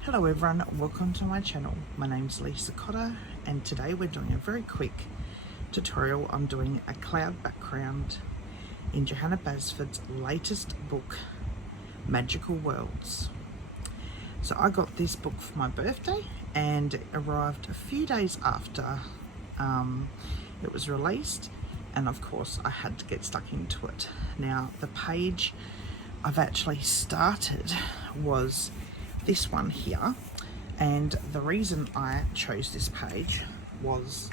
Hello everyone, welcome to my channel. My name's Lisa Cotter and today we're doing a very quick tutorial on doing a cloud background in Johanna Basford's latest book, Magical Worlds. So I got this book for my birthday and it arrived a few days after it was released, and of course I had to get stuck into it. Now the page I've actually started was this one here, and the reason I chose this page was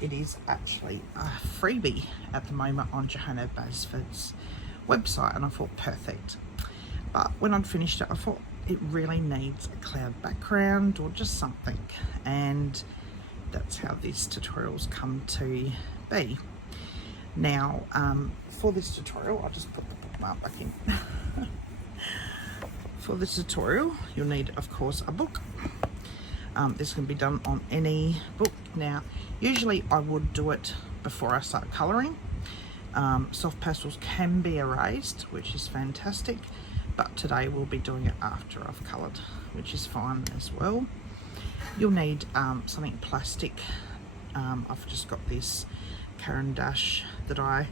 it is actually a freebie at the moment on Johanna Basford's website, and I thought perfect. But when I'd finished it I thought it really needs a cloud background or just something, and that's how this tutorial's come to be. Now for this tutorial I'll just put the bookmark back in. For this tutorial, you'll need, of course, a book. This can be done on any book. Now, usually I would do it before I start colouring. Soft pastels can be erased, which is fantastic, but today we'll be doing it after I've coloured, which is fine as well. You'll need something plastic. I've just got this Caran d'Ache that I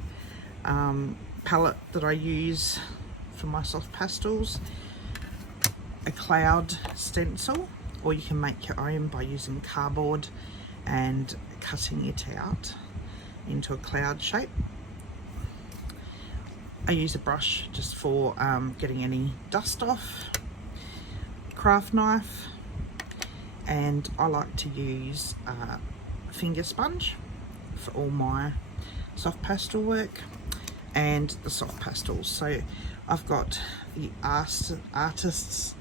palette that I use for my soft pastels. A cloud stencil, or you can make your own by using cardboard and cutting it out into a cloud shape. I use a brush just for getting any dust off, craft knife, and I like to use a finger sponge for all my soft pastel work and the soft pastels. So I've got the artists.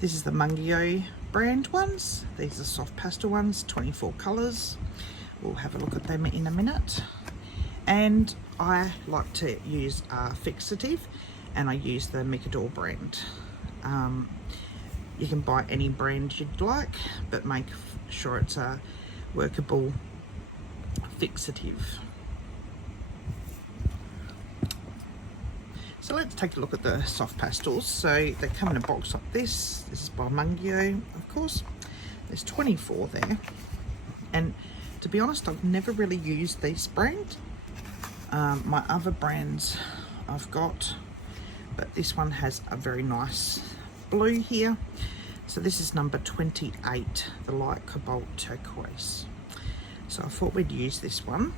This is the Mungio brand ones. These are soft pastel ones, 24 colours. We'll have a look at them in a minute. And I like to use a fixative, and I use the Micador brand. You can buy any brand you'd like, but make sure it's a workable fixative. So let's take a look at the soft pastels. So they come in a box like this. This is by Mungio, of course. There's 24 there. And to be honest, I've never really used this brand. My other brands I've got, but this one has a very nice blue here. So this is number 28, the light cobalt turquoise. So I thought we'd use this one.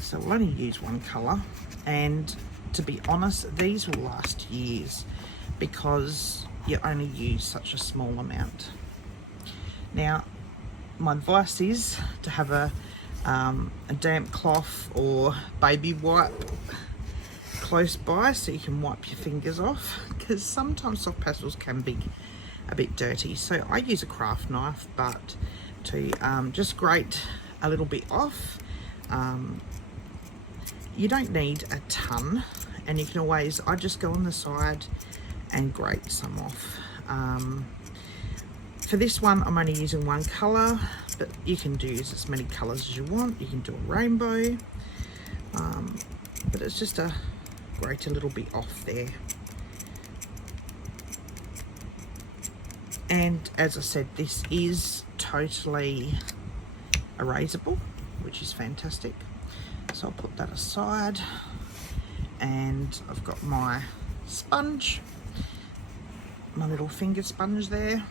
So we'll only use one colour, and to be honest, these will last years because you only use such a small amount. Now, my advice is to have a damp cloth or baby wipe close by so you can wipe your fingers off, because sometimes soft pastels can be a bit dirty. So I use a craft knife, but to just grate a little bit off. You don't need a ton, and you can always, I just go on the side and grate some off. For this one I'm only using one colour, but you can use as many colours as you want. You can do a rainbow, but it's just a grate a little bit off there. And as I said, this is totally erasable, which is fantastic. So I'll put that aside, and I've got my sponge, my little finger sponge there.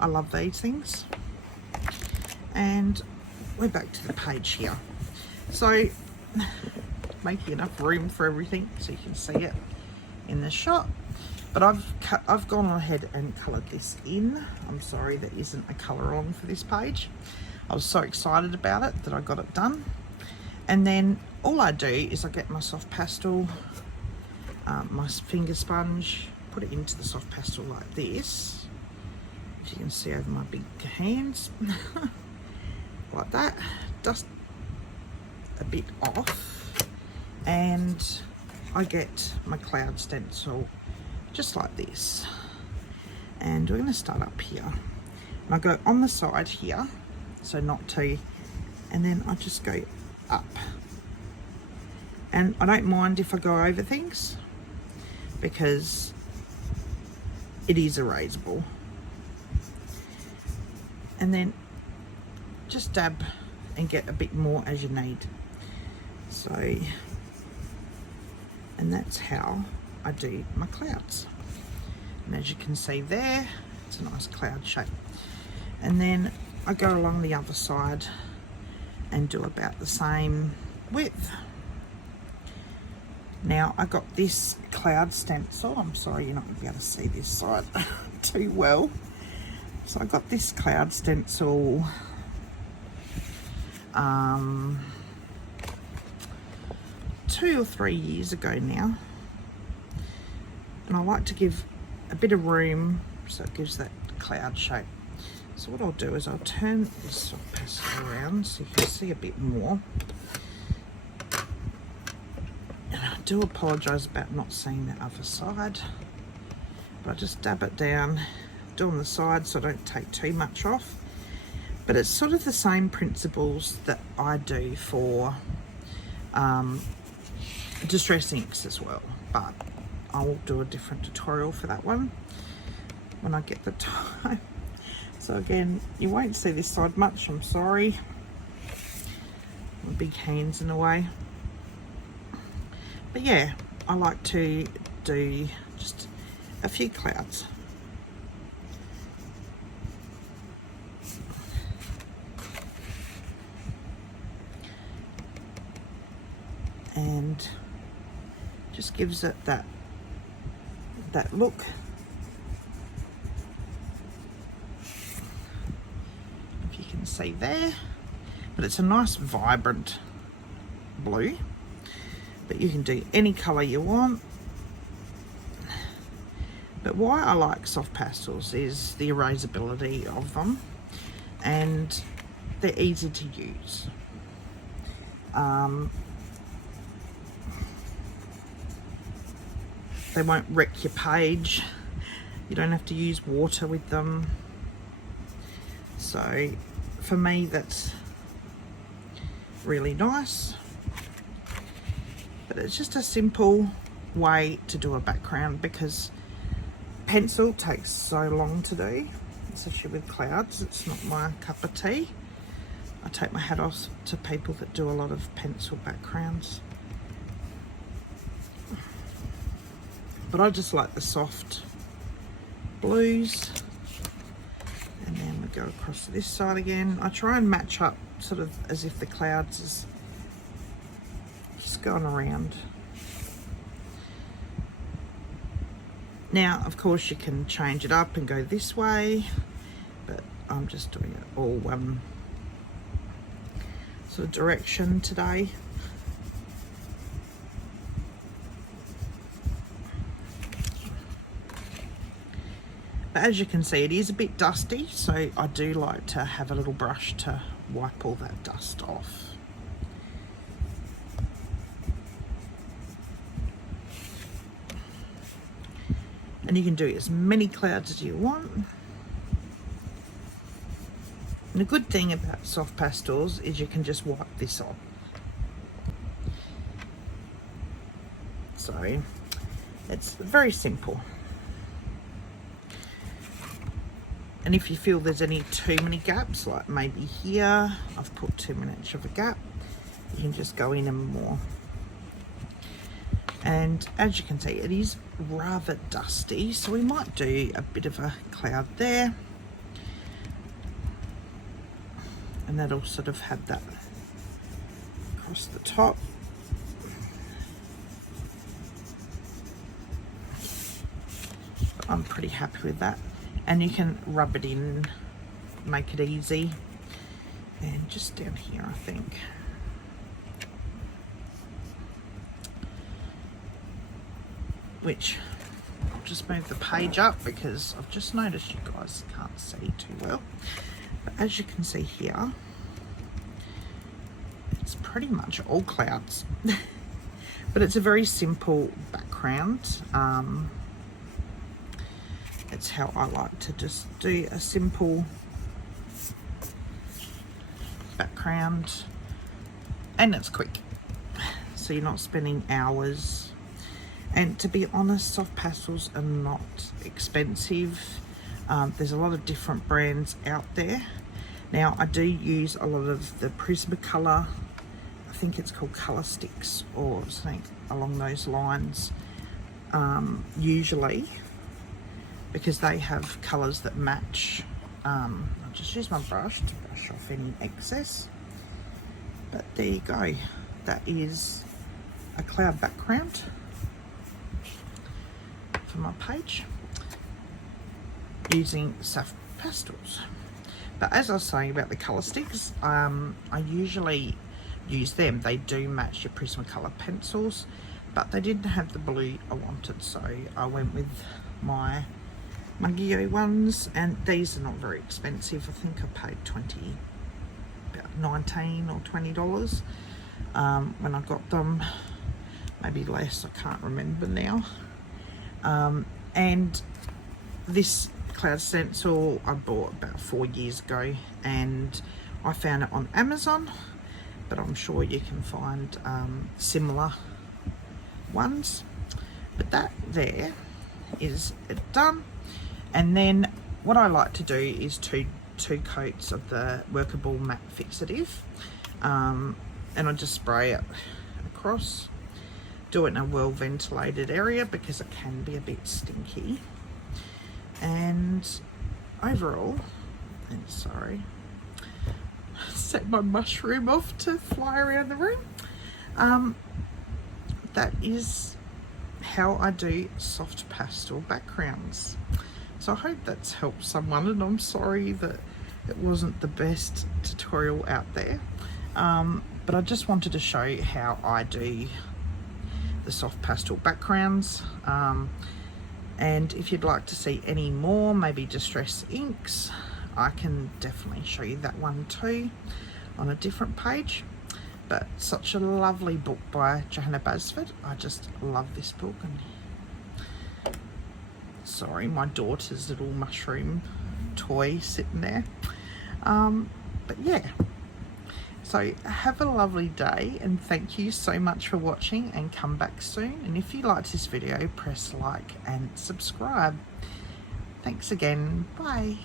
I love these things. And we're back to the page here. So making enough room for everything so you can see it in the shot. But I've gone ahead and coloured this in. I'm sorry there isn't a colour on for this page. I was so excited about it that I got it done. And then all I do is I get my soft pastel, my finger sponge, put it into the soft pastel like this. If you can see over my big hands, like that, dust a bit off, and I get my cloud stencil just like this. And we're going to start up here. And I go on the side here, so not too, and then I just go up. And I don't mind if I go over things because it is erasable. And then just dab and get a bit more as you need. So, and that's how I do my clouds. And as you can see there, it's a nice cloud shape. And then I go along the other side and do about the same width. Now I got this cloud stencil. I'm sorry you're not going to be able to see this side too well. So I got this cloud stencil 2 or 3 years ago now. And I like to give a bit of room so it gives that cloud shape. So what I'll do is I'll turn this soft pastel around so you can see a bit more. And I do apologise about not seeing the other side, but I just dab it down, do on the side so I don't take too much off. But it's sort of the same principles that I do for distress inks as well, but I will do a different tutorial for that one when I get the time. So again, you won't see this side much, I'm sorry. My big hands in the way. But yeah, I like to do just a few clouds. And just gives it that look. If you can see there, but it's a nice vibrant blue, but you can do any color you want. But why I like soft pastels is the erasability of them, and they're easy to use. They won't wreck your page. You don't have to use water with them. So for me, that's really nice. But it's just a simple way to do a background, because pencil takes so long to do, especially with clouds. It's not my cup of tea. I take my hat off to people that do a lot of pencil backgrounds. But I just like the soft blues. And then we go across to this side again. I try and match up sort of as if the clouds is just going around. Now, of course, you can change it up and go this way, but I'm just doing it all one sort of direction today. But as you can see, it is a bit dusty, so I do like to have a little brush to wipe all that dust off. And you can do as many clouds as you want. And the good thing about soft pastels is you can just wipe this off. So it's very simple. And if you feel there's any too many gaps, like maybe here, I've put too much of a gap, you can just go in and more. And as you can see, it is rather dusty, so we might do a bit of a cloud there. And that'll sort of have that across the top. I'm pretty happy with that. And you can rub it in, make it easy. And just down here, I think. Which, I'll just move the page up because I've just noticed you guys can't see too well. But as you can see here, it's pretty much all clouds. But it's a very simple background. that's how I like to just do a simple background, and it's quick, so you're not spending hours. And to be honest, soft pastels are not expensive. There's a lot of different brands out there. Now I do use a lot of the Prismacolor, I think it's called Color Sticks or something along those lines, usually, because they have colours that match. I'll just use my brush to brush off any excess. But there you go, that is a cloud background for my page using soft pastels. But as I was saying about the colour sticks, I usually use them. They do match your Prismacolor pencils, but they didn't have the blue I wanted, so I went with my Mugio ones, and these are not very expensive. I think I paid about $19 or $20 when I got them, maybe less, I can't remember now. And this cloud stencil I bought about 4 years ago, and I found it on Amazon, but I'm sure you can find similar ones. But that there is it done. And then what I like to do is two coats of the workable matte fixative, and I just spray it across. Do it in a well ventilated area because it can be a bit stinky. And overall, and sorry, set my mushroom off to fly around the room. That is how I do soft pastel backgrounds. So I hope that's helped someone, and I'm sorry that it wasn't the best tutorial out there, but I just wanted to show how I do the soft pastel backgrounds. And if you'd like to see any more, maybe distress inks, I can definitely show you that one too on a different page. But such a lovely book by Johanna Basford. I just love this book. And sorry, my daughter's little mushroom toy sitting there. But yeah, so have a lovely day, and thank you so much for watching, and come back soon. And if you liked this video, press like and subscribe. Thanks again. Bye.